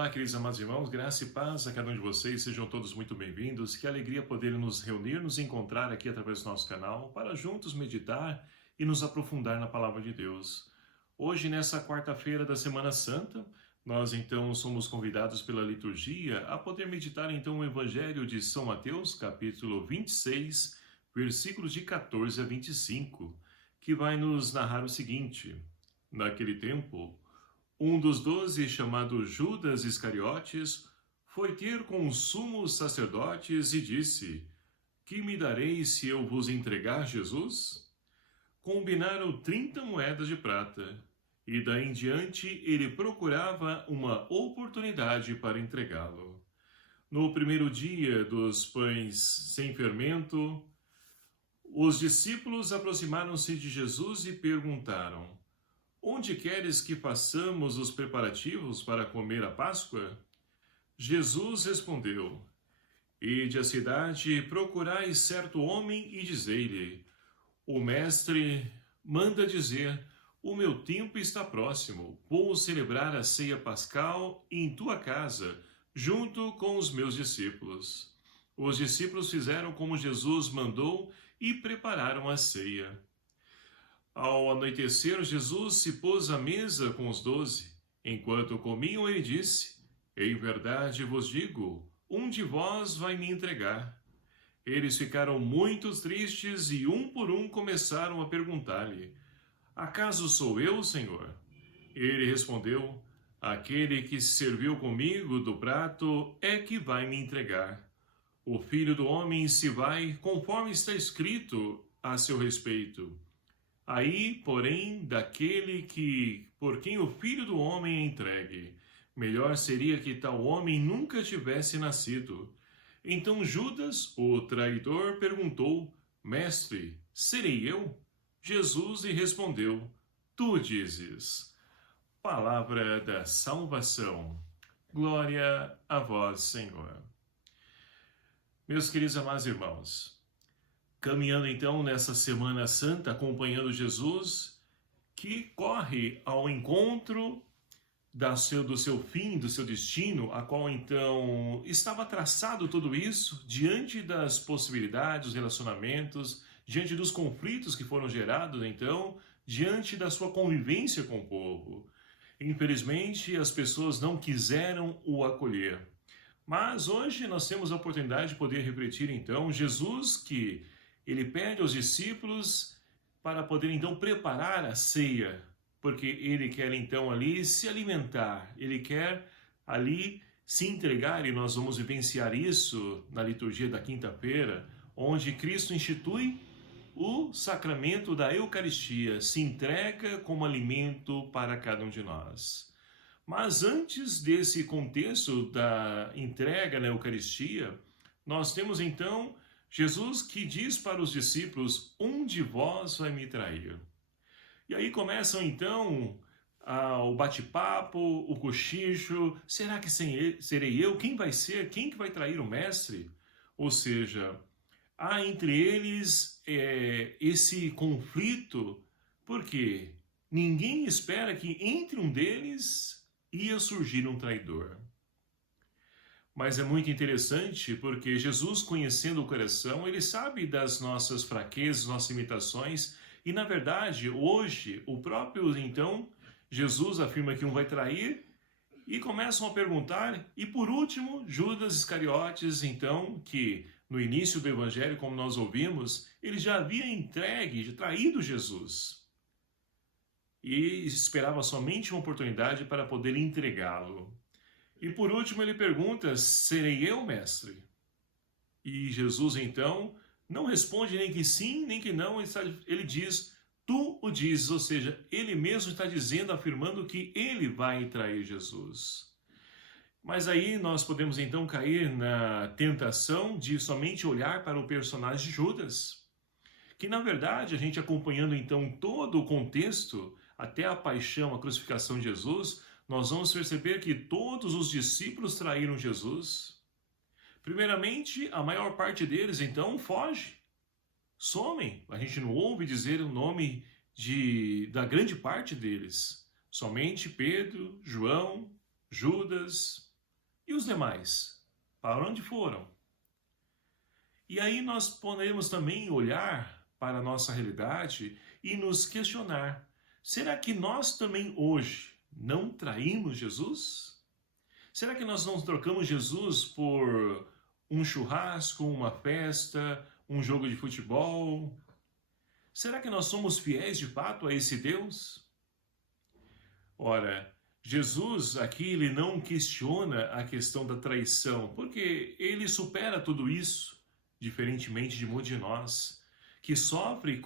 Olá, queridos amados irmãos, graça e paz a cada um de vocês, sejam todos muito bem-vindos. Que alegria poder nos reunir, nos encontrar aqui através do nosso canal, para juntos meditar e nos aprofundar na Palavra de Deus. Hoje, nessa quarta-feira da Semana Santa, nós então somos convidados pela liturgia a poder meditar então o Evangelho de São Mateus, capítulo 26, versículos de 14 a 25, que vai nos narrar o seguinte: naquele tempo, um dos 12, chamado Judas Iscariotes, foi ter com os sumos sacerdotes e disse: Que me dareis se eu vos entregar Jesus? Combinaram 30 moedas de prata, e daí em diante ele procurava uma oportunidade para entregá-lo. No primeiro dia dos pães sem fermento, os discípulos aproximaram-se de Jesus e perguntaram: Onde queres que façamos os preparativos para comer a Páscoa? Jesus respondeu: Ide à cidade, procurai certo homem e dizei-lhe: O mestre manda dizer: O meu tempo está próximo, vou celebrar a ceia pascal em tua casa, junto com os meus discípulos. Os discípulos fizeram como Jesus mandou e prepararam a ceia. Ao anoitecer, Jesus se pôs à mesa com os 12. Enquanto comiam, ele disse: Em verdade vos digo, um de vós vai me entregar. Eles ficaram muito tristes e um por um começaram a perguntar-lhe: Acaso sou eu, Senhor? Ele respondeu: Aquele que se serviu comigo do prato é que vai me entregar. O Filho do Homem se vai, conforme está escrito a seu respeito. Aí, porém, daquele por quem o Filho do Homem é entregue, melhor seria que tal homem nunca tivesse nascido. Então Judas, o traidor, perguntou: Mestre, serei eu? Jesus lhe respondeu: Tu dizes. Palavra da salvação. Glória a vós, Senhor. Meus queridos amados irmãos, caminhando então nessa Semana Santa, acompanhando Jesus, que corre ao encontro do seu fim, do seu destino, a qual então estava traçado tudo isso, diante das possibilidades, dos relacionamentos, diante dos conflitos que foram gerados então, diante da sua convivência com o povo. Infelizmente, as pessoas não quiseram o acolher. Mas hoje nós temos a oportunidade de poder refletir então Jesus que ele pede aos discípulos para poder então preparar a ceia, porque ele quer então ali se alimentar, ele quer ali se entregar, e nós vamos vivenciar isso na liturgia da quinta-feira, onde Cristo institui o sacramento da Eucaristia, se entrega como alimento para cada um de nós. Mas antes desse contexto da entrega na Eucaristia, nós temos então Jesus que diz para os discípulos: Um de vós vai me trair. E aí começam então o bate-papo, o cochicho. Será que serei eu? Quem vai ser? Quem que vai trair o mestre? Ou seja, há entre eles esse conflito, porque ninguém espera que entre um deles ia surgir um traidor. Mas é muito interessante porque Jesus, conhecendo o coração, ele sabe das nossas fraquezas, nossas limitações, e na verdade, hoje, o próprio então, Jesus afirma que um vai trair, e começam a perguntar, e por último, Judas Iscariotes, então, que no início do Evangelho, como nós ouvimos, ele já havia entregue, traído Jesus, e esperava somente uma oportunidade para poder entregá-lo. E por último ele pergunta: serei eu, mestre? E Jesus então não responde nem que sim, nem que não, ele diz: tu o dizes, ou seja, ele mesmo está dizendo, afirmando que ele vai trair Jesus. Mas aí nós podemos então cair na tentação de somente olhar para o personagem de Judas, que na verdade a gente acompanhando então todo o contexto, até a paixão, a crucificação de Jesus, nós vamos perceber que todos os discípulos traíram Jesus. Primeiramente, a maior parte deles, então, foge. Somem. A gente não ouve dizer o nome da grande parte deles. Somente Pedro, João, Judas E os demais? Para onde foram? E aí nós podemos também olhar para a nossa realidade e nos questionar: será que nós também hoje não traímos Jesus? Será que nós não trocamos Jesus por um churrasco, uma festa, um jogo de futebol? Será que nós somos fiéis de fato a esse Deus? Ora, Jesus aqui ele não questiona a questão da traição, porque ele supera tudo isso, diferentemente de muitos de nós, que sofre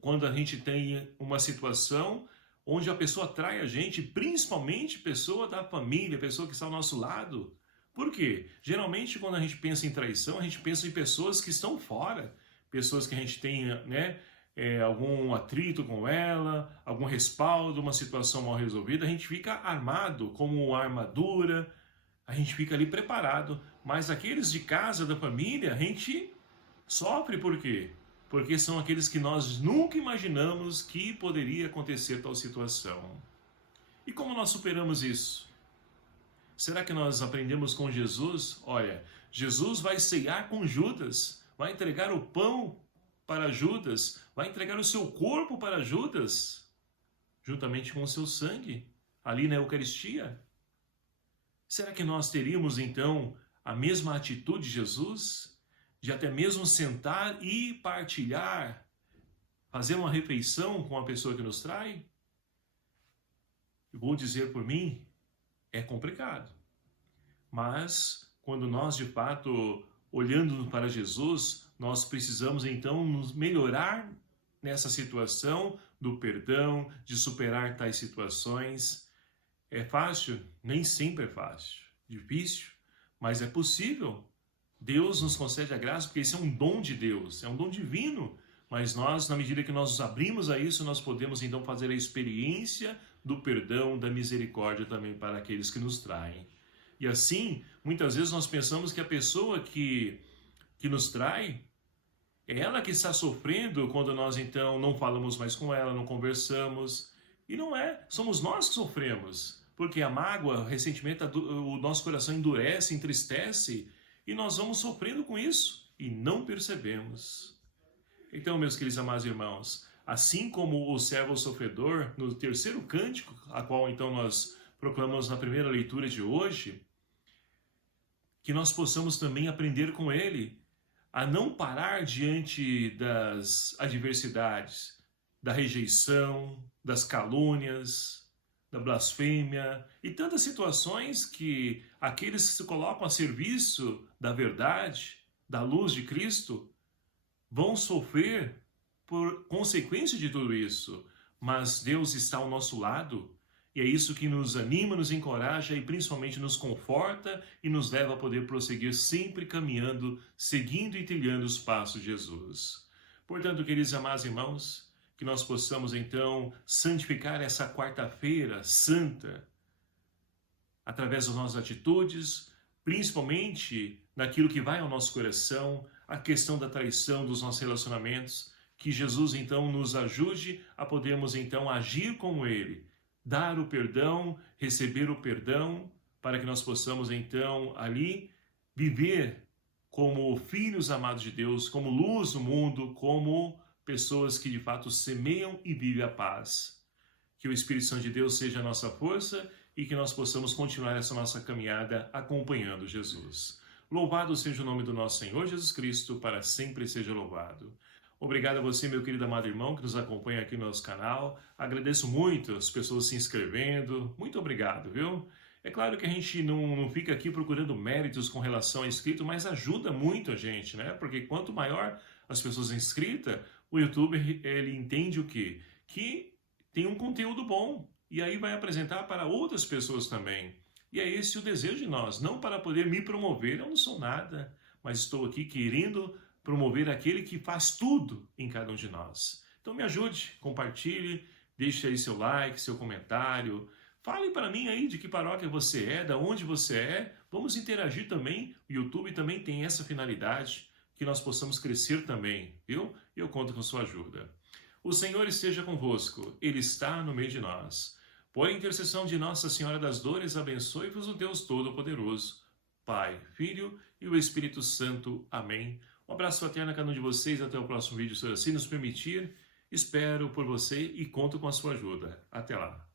quando a gente tem uma situação onde a pessoa trai a gente, principalmente pessoa da família, pessoa que está ao nosso lado. Por quê? Geralmente quando a gente pensa em traição, a gente pensa em pessoas que estão fora, pessoas que a gente tem, né, algum atrito com ela, algum respaldo, uma situação mal resolvida, a gente fica armado como uma armadura, a gente fica ali preparado. Mas aqueles de casa, da família, a gente sofre por quê? Porque são aqueles que nós nunca imaginamos que poderia acontecer tal situação. E como nós superamos isso? Será que nós aprendemos com Jesus? Olha, Jesus vai ceiar com Judas, vai entregar o pão para Judas, vai entregar o seu corpo para Judas, juntamente com o seu sangue, ali na Eucaristia. Será que nós teríamos então a mesma atitude de Jesus? De até mesmo sentar e partilhar, fazer uma refeição com a pessoa que nos trai? Eu vou dizer por mim, é complicado. Mas quando nós de fato olhando para Jesus, nós precisamos então nos melhorar nessa situação do perdão, de superar tais situações. É fácil? Nem sempre é fácil. Difícil, mas é possível. Deus nos concede a graça porque isso é um dom de Deus, é um dom divino. Mas nós, na medida que nós nos abrimos a isso, nós podemos então fazer a experiência do perdão, da misericórdia também para aqueles que nos traem. E assim, muitas vezes nós pensamos que a pessoa que nos trai, é ela que está sofrendo quando nós então não falamos mais com ela, não conversamos. E não é, somos nós que sofremos. Porque a mágoa, o ressentimento, o nosso coração endurece, entristece, e nós vamos sofrendo com isso e não percebemos. Então, meus queridos amados irmãos, assim como o servo sofredor, no terceiro cântico, a qual então nós proclamamos na primeira leitura de hoje, que nós possamos também aprender com ele a não parar diante das adversidades, da rejeição, das calúnias, da blasfêmia e tantas situações que aqueles que se colocam a serviço da verdade, da luz de Cristo, vão sofrer por consequência de tudo isso. Mas Deus está ao nosso lado e é isso que nos anima, nos encoraja e principalmente nos conforta e nos leva a poder prosseguir sempre caminhando, seguindo e trilhando os passos de Jesus. Portanto, queridos e amados irmãos, que nós possamos então santificar essa quarta-feira santa através das nossas atitudes, principalmente naquilo que vai ao nosso coração, a questão da traição dos nossos relacionamentos, que Jesus então nos ajude a podermos então agir como Ele, dar o perdão, receber o perdão, para que nós possamos então ali viver como filhos amados de Deus, como luz do mundo, como pessoas que de fato semeiam e vivem a paz. Que o Espírito Santo de Deus seja a nossa força e que nós possamos continuar essa nossa caminhada acompanhando Jesus. Louvado seja o nome do nosso Senhor Jesus Cristo, para sempre seja louvado. Obrigado a você, meu querido amado irmão, que nos acompanha aqui no nosso canal. Agradeço muito as pessoas se inscrevendo. Muito obrigado, viu? É claro que a gente não fica aqui procurando méritos com relação a inscrito, mas ajuda muito a gente, né? Porque quanto maior as pessoas inscritas, o YouTube ele entende o quê? Que tem um conteúdo bom e aí vai apresentar para outras pessoas também. E é esse o desejo de nós, não para poder me promover, eu não sou nada, mas estou aqui querendo promover aquele que faz tudo em cada um de nós. Então me ajude, compartilhe, deixe aí seu like, seu comentário, fale para mim aí de que paróquia você é, de onde você é, vamos interagir também, o YouTube também tem essa finalidade, que nós possamos crescer também, viu? Eu conto com sua ajuda. O Senhor esteja convosco, Ele está no meio de nós. Por intercessão de Nossa Senhora das Dores, abençoe-vos o Deus Todo-Poderoso, Pai, Filho e o Espírito Santo. Amém. Um abraço fraterno a cada um de vocês. Até o próximo vídeo, se assim nos permitir. Espero por você e conto com a sua ajuda. Até lá.